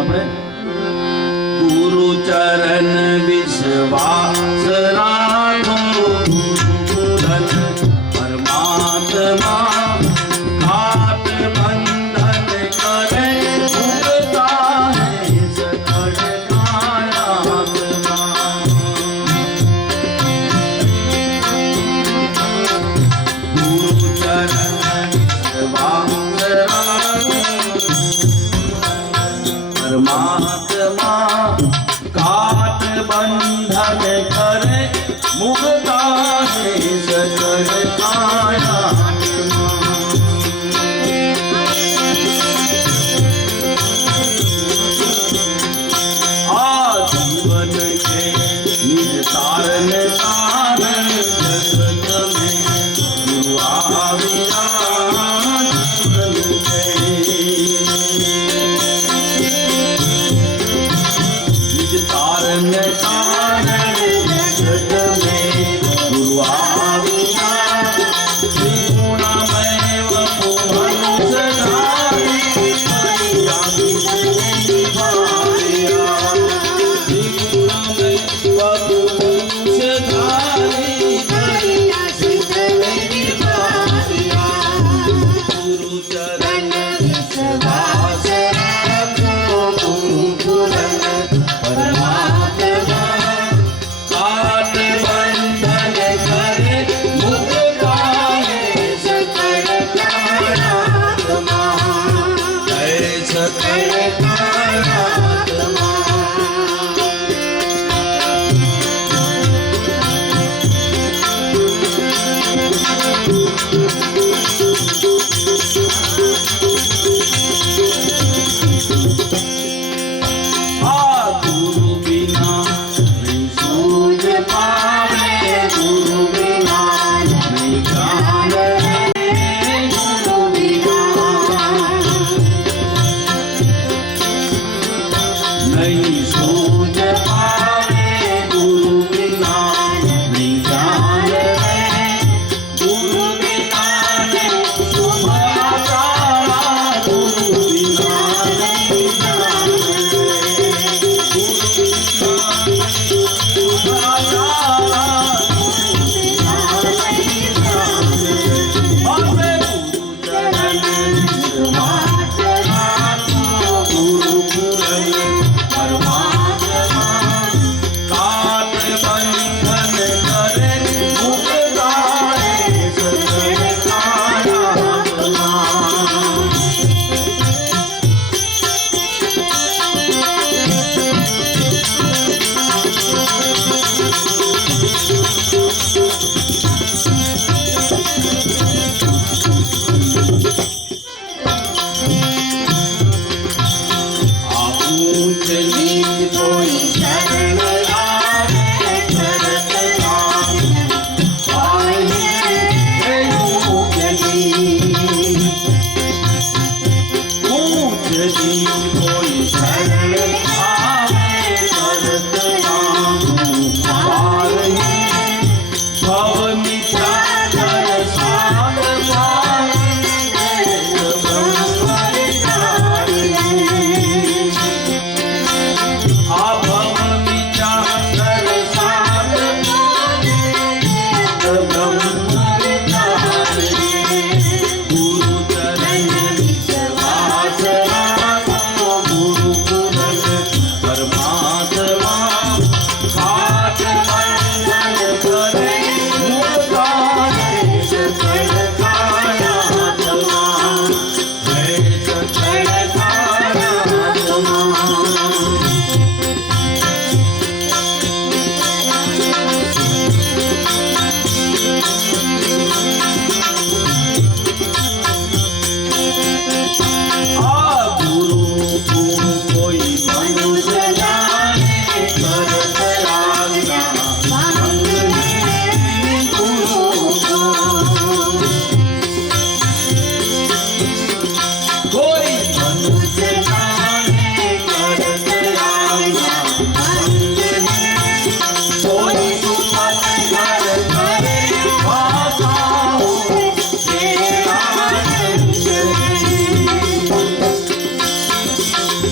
આપણે ગુરુ ચરણ વિશ્વાસ રાખો ગુરુધન પરમાત્મા ઘાટ બંધન કરે મુક્તા હે સકળ કાયાત્મા ગુરુ ચરણ વિશ્વાસ રાખો परमात्मा काट बंधन करे मुक्ता है सकल कायात्मा आ जीवन के निज तारण तारण जगत में गुरु आविया जीवन के तारण तारण जगत में गुरु आविया त्रिगुणमय वपुमनुषधारी हरिया निभाविया त्रिगुणमय वपुमनुषधारी हरिया निभाविया गुरु चरण विश्वास राखो गुरु पुरन परमात्मा काट बंधन करे मुक्ता है सकल कायात्मा है सकल कायात्मा गुरु बिना नहीं सूझ पावे गुरु बिना नहीं ज्ञान है गुरु बिना नहीं सूझ पावे गुरु बिना नहीं ज्ञान है गुरु बिना नहीं सुभा तारा गुरु बिना नहीं ज्ञान कोई शरण आवे करत नाम पाए ऊंच दी कोई शरण आवे करत नाम पाए भव मिथ्या कर साध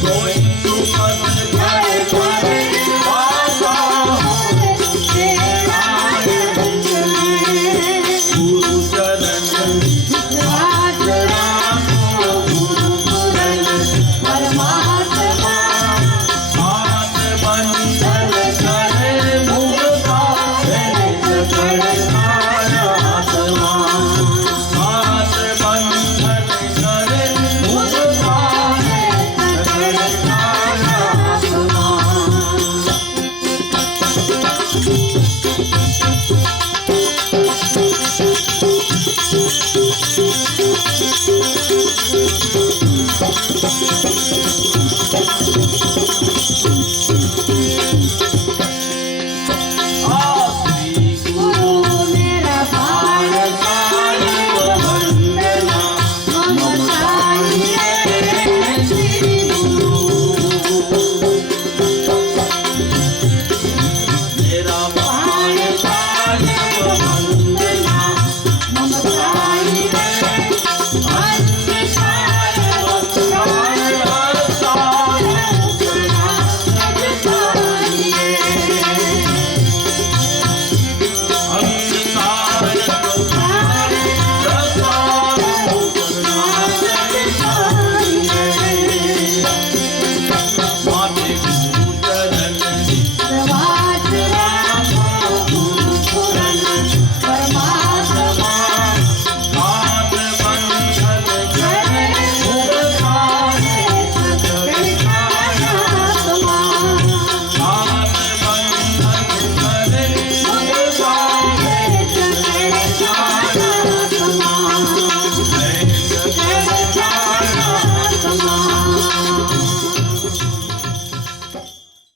Boy.